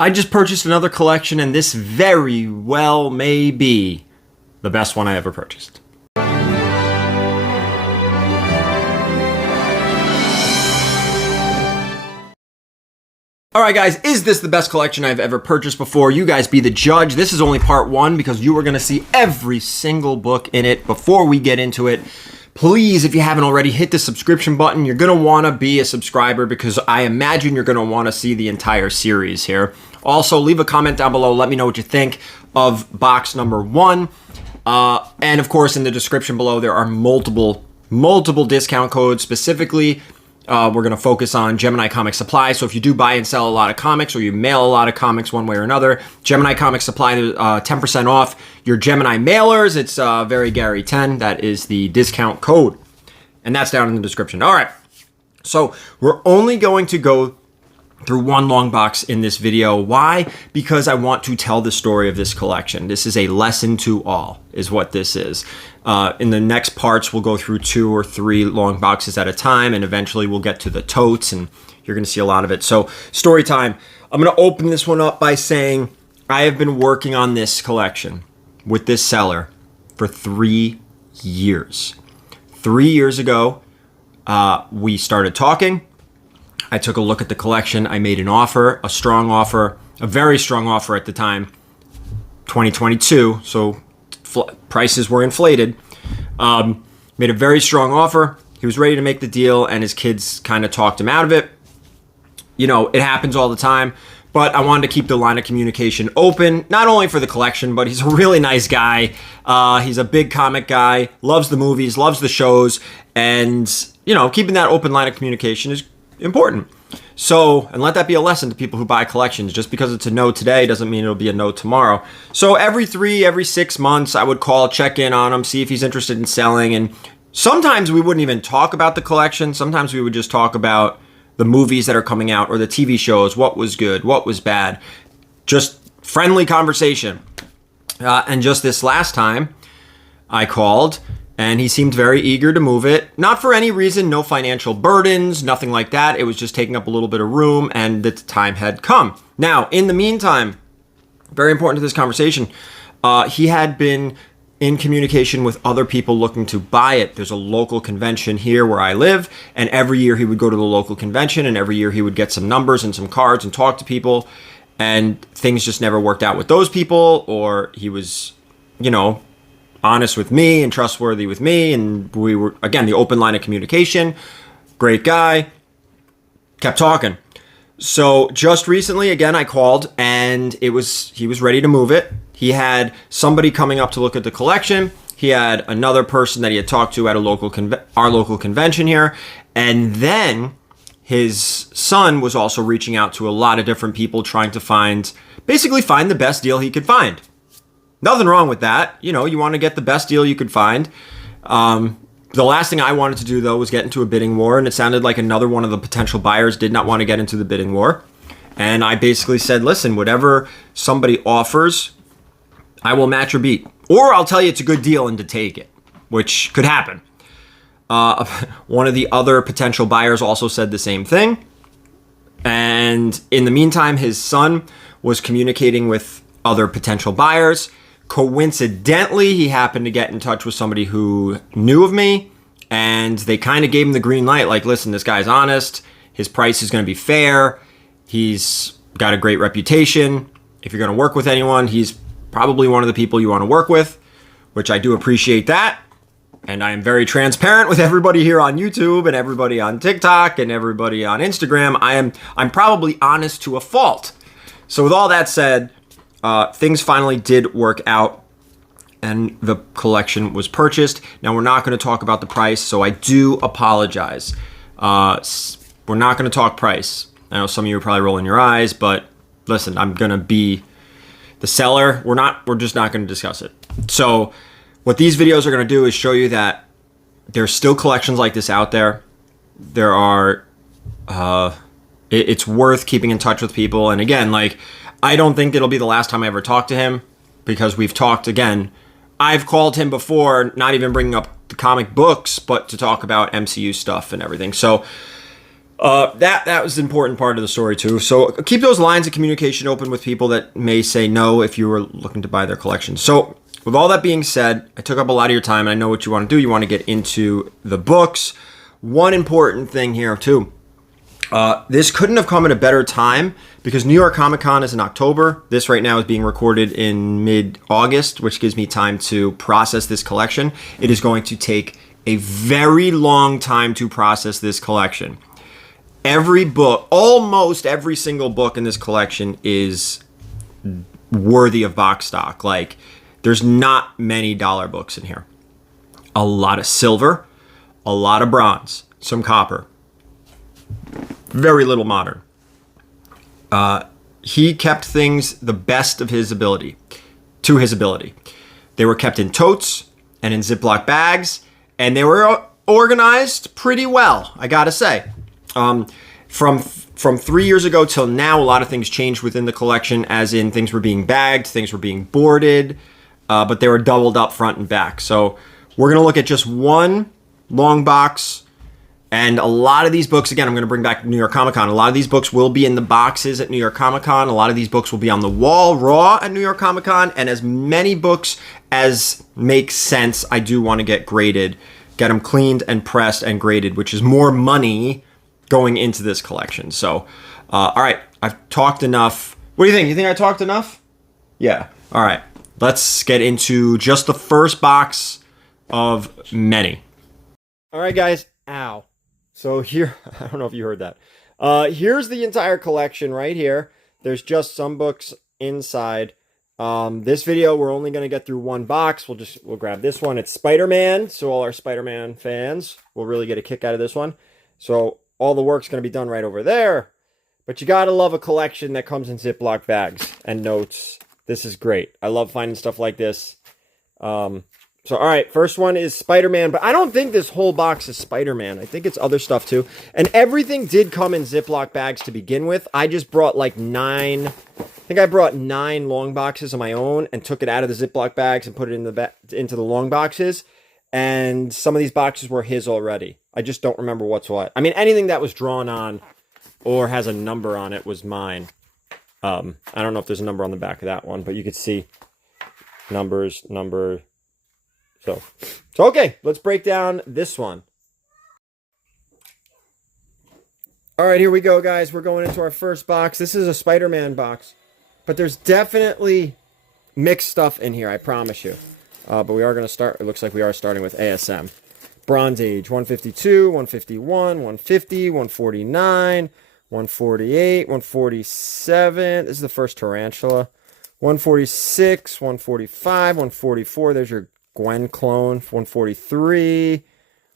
I just purchased another collection, and this very well may be the best one I ever purchased. Alright guys, is this the best collection I've ever purchased before? You guys be the judge. This is only part one because you are going to see every single book in it. Before we get into it, please, if you haven't already, hit the subscription button. You're going to want to be a subscriber because I imagine you're going to want to see the entire series here. Also, leave a comment down below. Let me know what you think of box number one. And of course, in the description below, there are multiple discount codes. Specifically, we're going to focus on Gemini Comic Supply. So if you do buy and sell a lot of comics, or you mail a lot of comics one way or another, Gemini Comic Supply, 10% off your Gemini mailers. It's VERYGARY 10. That is the discount code. And that's down in the description. All right. So we're only going to go through one long box in this video. Why? Because I want to tell the story of this collection. This is a lesson to all, is what this is. In the next parts, we'll go through 2 or 3 long boxes at a time, and eventually we'll get to the totes, and you're going to see a lot of it. So, story time. I'm going to open this one up by saying I have been working on this collection with this seller for 3 years. 3 years ago, we started talking. I took a look at the collection. I made an offer, a strong offer, a very strong offer at the time, 2022. So prices were inflated. Made a very strong offer. He was ready to make the deal, and his kids kind of talked him out of it. You know, it happens all the time, but I wanted to keep the line of communication open, not only for the collection, but he's a really nice guy. He's a big comic guy, loves the movies, loves the shows, and, you know, keeping that open line of communication is important. So, and let that be a lesson to people who buy collections. Just because it's a no today doesn't mean it'll be a no tomorrow. So every 6 months, I would call, check in on him, see if he's interested in selling. And sometimes we wouldn't even talk about the collection. Sometimes we would just talk about the movies that are coming out or the TV shows, what was good, what was bad. Just friendly conversation. And just this last time, I called, and he seemed very eager to move it. Not for any reason, no financial burdens, nothing like that. It was just taking up a little bit of room, and the time had come. Now, in the meantime, very important to this conversation, he had been in communication with other people looking to buy it. There's a local convention here where I live, and every year he would go to the local convention, and every year he would get some numbers and some cards and talk to people, and things just never worked out with those people, or he was, you know, honest with me and trustworthy with me, and we were, again, the open line of communication. Great guy. Kept talking. So just recently, again, I called, and he was ready to move it. He had somebody coming up to look at the collection. He had another person that he had talked to at our local convention here, and then his son was also reaching out to a lot of different people, trying to basically find the best deal he could find. Nothing wrong with that. You know, you want to get the best deal you could find. The last thing I wanted to do, though, was get into a bidding war, and it sounded like another one of the potential buyers did not want to get into the bidding war. And I basically said, listen, whatever somebody offers, I will match or beat. Or I'll tell you it's a good deal and to take it, which could happen. One of the other potential buyers also said the same thing. And in the meantime, his son was communicating with other potential buyers. Coincidentally, he happened to get in touch with somebody who knew of me, and they kind of gave him the green light, like, listen, this guy's honest, his price is going to be fair, he's got a great reputation. If you're going to work with anyone, he's probably one of the people you want to work with, which I do appreciate that. And I am very transparent with everybody here on YouTube and everybody on TikTok and everybody on Instagram. I'm probably honest to a fault. So with all that said, things finally did work out, and the collection was purchased. Now, we're not going to talk about the price, so I do apologize. We're not going to talk price. I know some of you are probably rolling your eyes, but listen, I'm going to be the seller. We're just not going to discuss it. So what these videos are going to do is show you that there's still collections like this out there. There are, it's worth keeping in touch with people. And again, like, I don't think it'll be the last time I ever talk to him, because we've talked again. I've called him before, not even bringing up the comic books, but to talk about MCU stuff and everything. So That was an important part of the story too. So keep those lines of communication open with people that may say no if you were looking to buy their collection. So with all that being said, I took up a lot of your time and I know what you want to do. You want to get into the books. One important thing here too. This couldn't have come at a better time because New York Comic Con is in October. This right now is being recorded in mid-August, which gives me time to process this collection. It is going to take a very long time to process this collection. Every book, almost every single book in this collection is worthy of box stock. Like, there's not many dollar books in here. A lot of silver, a lot of bronze, some copper. Very little modern. He kept things the best of his ability, to his ability. They were kept in totes and in Ziploc bags, and they were organized pretty well, I gotta say. From 3 years ago till now, a lot of things changed within the collection, as in things were being bagged, things were being boarded, but they were doubled up front and back. So we're gonna look at just one long box. And a lot of these books, again, I'm going to bring back New York Comic Con. A lot of these books will be in the boxes at New York Comic Con. A lot of these books will be on the wall raw at New York Comic Con. And as many books as make sense, I do want to get graded, get them cleaned and pressed and graded, which is more money going into this collection. So, all right, I've talked enough. What do you think? You think I talked enough? Yeah. All right, let's get into just the first box of many. All right, guys. Ow. So here, I don't know if you heard that. Here's the entire collection right here. There's just some books inside. This video, we're only going to get through one box. We'll grab this one. It's Spider-Man. So all our Spider-Man fans will really get a kick out of this one. So all the work's going to be done right over there. But you got to love a collection that comes in Ziploc bags and notes. This is great. I love finding stuff like this. So, all right, first one is Spider-Man, but I don't think this whole box is Spider-Man. I think it's other stuff, too. And everything did come in Ziploc bags to begin with. I just brought, like, 9... I think I brought 9 long boxes of my own and took it out of the Ziploc bags and put it in into the long boxes. And some of these boxes were his already. I just don't remember what's what. I mean, anything that was drawn on or has a number on it was mine. I don't know if there's a number on the back of that one, but you could see numbers, number... So okay, let's break down this one. All right, here we go, guys. We're going into our first box. This is a Spider-Man box, but there's definitely mixed stuff in here, I promise you. But we are going to start, it looks like we are starting with ASM. Bronze Age, 152, 151, 150, 149, 148, 147. This is the first Tarantula. 146, 145, 144. There's your Gwen clone. 143,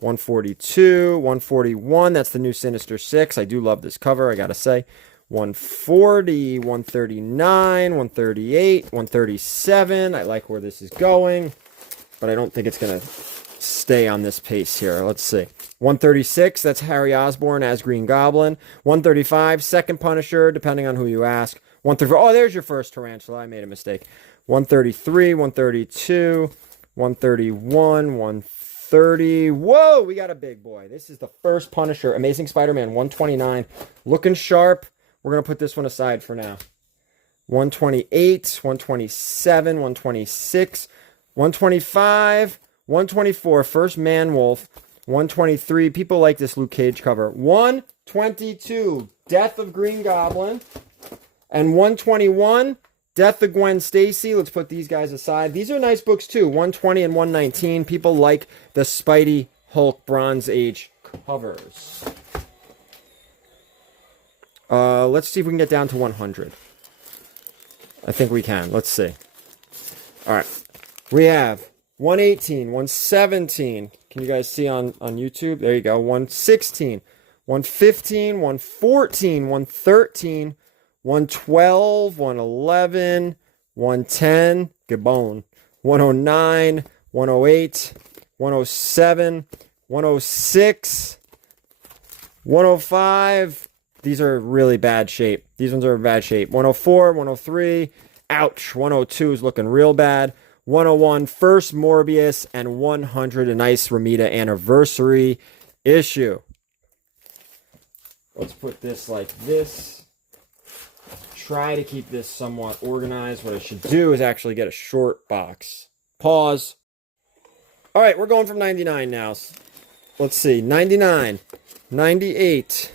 142, 141. That's the new Sinister Six. I do love this cover, I gotta say. 140, 139, 138, 137. I like where this is going, but I don't think it's gonna stay on this pace here. Let's see. 136, that's Harry Osborn as Green Goblin. 135, second Punisher, depending on who you ask. 134, oh, there's your first Tarantula. I made a mistake. 133, 132, 131, 130. Whoa, we got a big boy. This is the first Punisher. Amazing Spider-Man, 129. Looking sharp. We're going to put this one aside for now. 128, 127, 126, 125, 124. First Man-Wolf. 123. People like this Luke Cage cover. 122. Death of Green Goblin. And 121. Death of Gwen Stacy. Let's put these guys aside. These are nice books too. 120 and 119. People like the Spidey Hulk Bronze Age covers. Let's see if we can get down to 100. I think we can. Let's see. All right. We have 118, 117. Can you guys see on YouTube? There you go. 116, 115, 114, 113. 112, 111, 110, Gabon, 109, 108, 107, 106, 105. These are really bad shape. These ones are in bad shape. 104, 103, ouch. 102 is looking real bad. 101, first Morbius, and 100, a nice Ramita anniversary issue. Let's put this like this. Try to keep this somewhat organized. What I should do is actually get a short box. Pause. All right, we're going from 99 now. Let's see. 99, 98,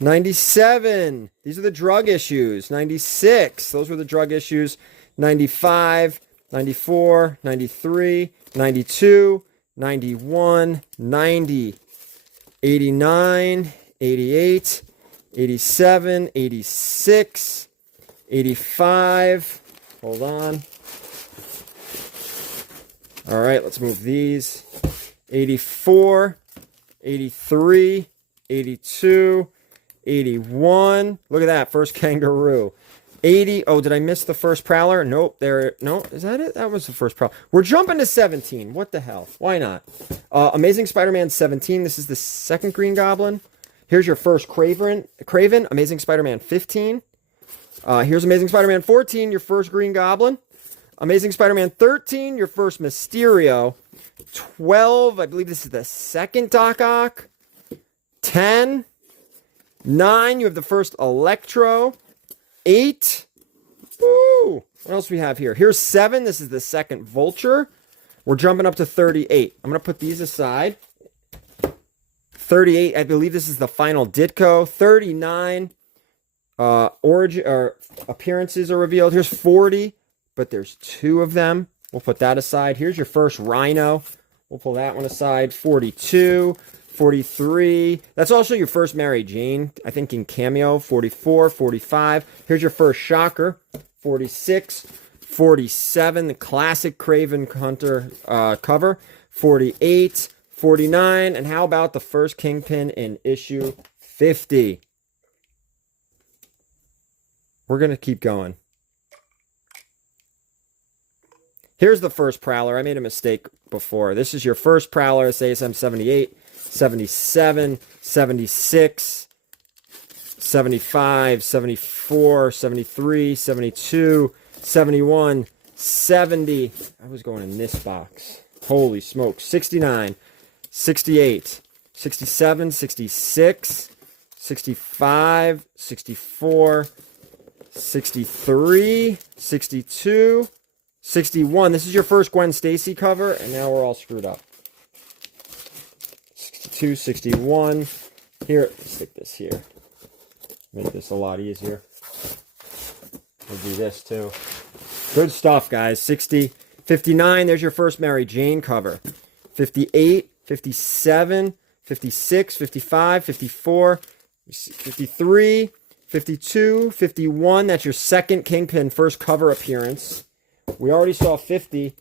97. These are the drug issues. 96. Those were the drug issues. 95, 94, 93, 92, 91, 90, 89, 88, 87, 86, 85. Hold on. All right, let's move these. 84, 83, 82, 81. Look at that, first kangaroo. 80. Oh, did I miss the first prowler? Nope. There. No, is that it? That was the first prowler. We're jumping to 17. What the hell? Why not? Amazing Spider-Man 17. This is the second Green Goblin. Here's your first Craven. Amazing Spider-Man 15. Here's Amazing Spider-Man 14, your first Green Goblin. Amazing Spider-Man 13, your first Mysterio. 12, I believe this is the second Doc Ock. 10. 9, you have the first Electro. 8. Ooh, what else we have here? Here's 7. This is the second Vulture. We're jumping up to 38. I'm going to put these aside. 38, I believe this is the final Ditko. 39, origin or appearances are revealed. Here's 40, but there's 2 of them. We'll put that aside. Here's your first Rhino. We'll pull that one aside. 42, 43. That's also your first Mary Jane, I think in cameo. 44, 45. Here's your first Shocker. 46, 47, the classic Craven Hunter cover. 48, 49, and how about the first Kingpin in issue 50? We're going to keep going. Here's the first Prowler. I made a mistake before. This is your first Prowler. It's ASM 78, 77, 76, 75, 74, 73, 72, 71, 70. I was going in this box. Holy smokes. 69, 68, 67, 66, 65, 64, 63, 62, 61. This is your first Gwen Stacy cover, and now we're all screwed up. 62, 61. Here, stick this here. Make this a lot easier. We'll do this too. Good stuff, guys. 60, 59. There's your first Mary Jane cover. 58, 57, 56, 55, 54, 53, 52, 51. That's your second Kingpin first cover appearance. We already saw 50.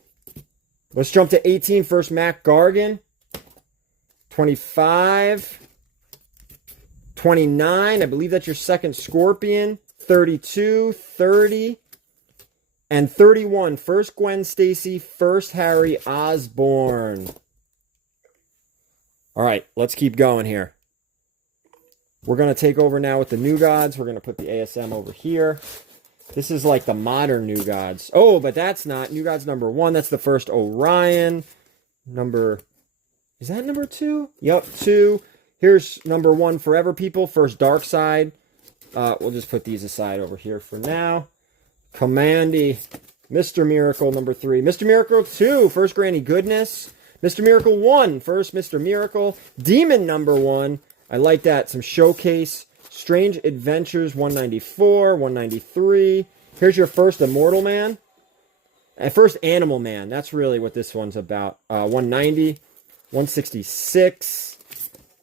Let's jump to 18. First Mac Gargan. 25. 29. I believe that's your second Scorpion. 32. 30. And 31. First Gwen Stacy. First Harry Osborn. All right, let's keep going here. We're going to take over now with the New Gods. We're going to put the ASM over here. This is like the modern New Gods. Oh, but that's not. New Gods number 1. That's the first Orion. Is that number 2? Yep, 2. Here's number 1 Forever People. First Darkseid. We'll just put these aside over here for now. Commandy. Mr. Miracle number 3. Mr. Miracle 2. First Granny Goodness. Mr. Miracle 1. First Mr. Miracle. Demon number 1. I like that. Some showcase. Strange Adventures 194, 193. Here's your first Immortal Man. And first Animal Man. That's really what this one's about. 190, 166.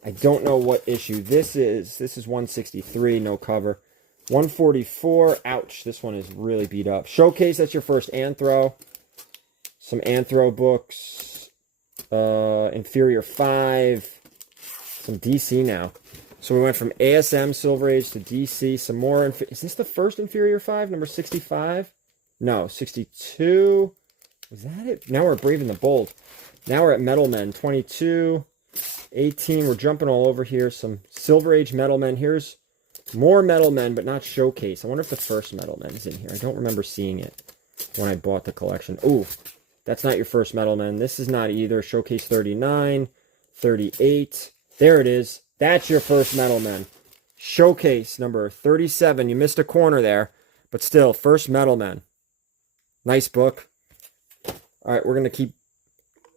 I don't know what issue this is. This is 163, no cover. 144. Ouch, this one is really beat up. Showcase, that's your first Anthro. Some Anthro books. Inferior 5. Some DC now. So we went from ASM Silver Age to DC. Some more. Is this the first Inferior 5? Number 65? No, 62. Was that it? Now we're at Brave and the Bold. Now we're at Metal Men. 22. 18. We're jumping all over here. Some Silver Age Metal Men. Here's more Metal Men, but not Showcase. I wonder if the first Metal Men is in here. I don't remember seeing it when I bought the collection. Ooh, that's not your first Metal Men. This is not either. Showcase 39. 38. There it is. That's your first Metal Men. Showcase number 37. You missed a corner there, but still, First Metal Men. Nice book. All right, we're going to keep.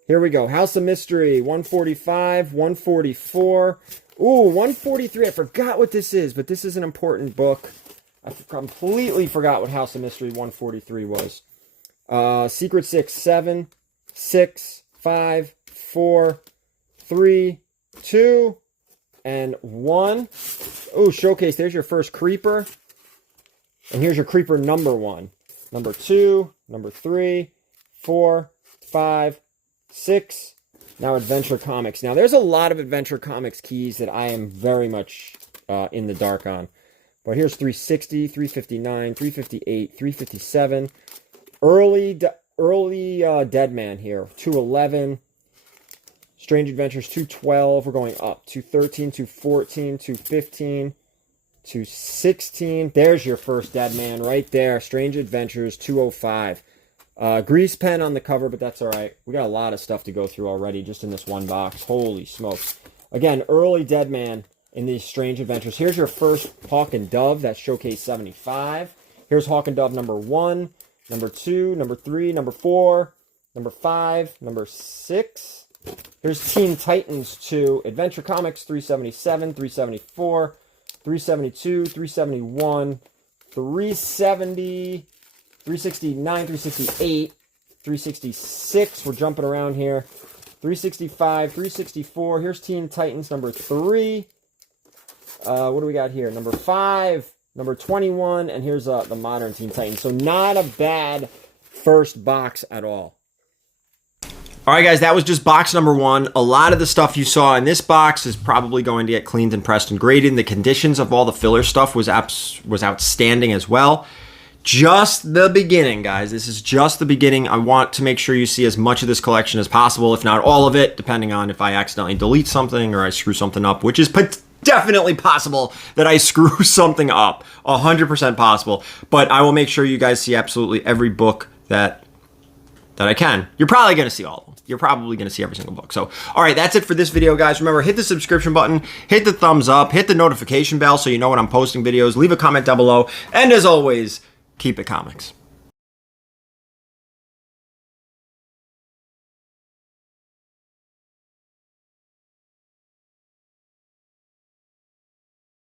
Here we go. House of Mystery, 145, 144. Ooh, 143. I forgot what this is, but this is an important book. I completely forgot what House of Mystery 143 was. Secret 6, 7, 6, 5, 4, 3, 2, and 1. Ooh, Showcase. There's your first Creeper. And here's your Creeper number 1. Number 2, number 3, 4, 5, 6. Now Adventure Comics. Now there's a lot of Adventure Comics keys that I am very much in the dark on. But here's 360, 359, 358, 357. Early Dead Man here. 211. Strange Adventures 212. We're going up. 213, 214, 215, 216. There's your first Dead Man right there. Strange Adventures 205. Grease pen on the cover, but that's all right. We got a lot of stuff to go through already just in this one box. Holy smokes. Again, early Dead Man in these Strange Adventures. Here's your first Hawk and Dove. That's Showcase 75. Here's Hawk and Dove number 1, number 2, number 3, number 4, number 5, number 6. Here's Teen Titans 2. Adventure Comics 377, 374, 372, 371, 370... 369, 368, 366. We're jumping around here. 365, 364. Here's Teen Titans number 3. What do we got here? Number 5, number 21, and here's the modern Teen Titans. So not a bad first box at all. All right, guys, that was just box number 1. A lot of the stuff you saw in this box is probably going to get cleaned and pressed and graded. The conditions of all the filler stuff was outstanding as well. Just the beginning, guys. This is just the beginning. I want to make sure you see as much of this collection as possible, if not all of it, depending on if I accidentally delete something or I screw something up, which is definitely possible that I screw something up. 100% possible. But I will make sure you guys see absolutely every book that I can. You're probably going to see all of them. You're probably going to see every single book. So, all right, that's it for this video, guys. Remember, hit the subscription button, hit the thumbs up, hit the notification bell so you know when I'm posting videos. Leave a comment down below. And as always, keep it comics.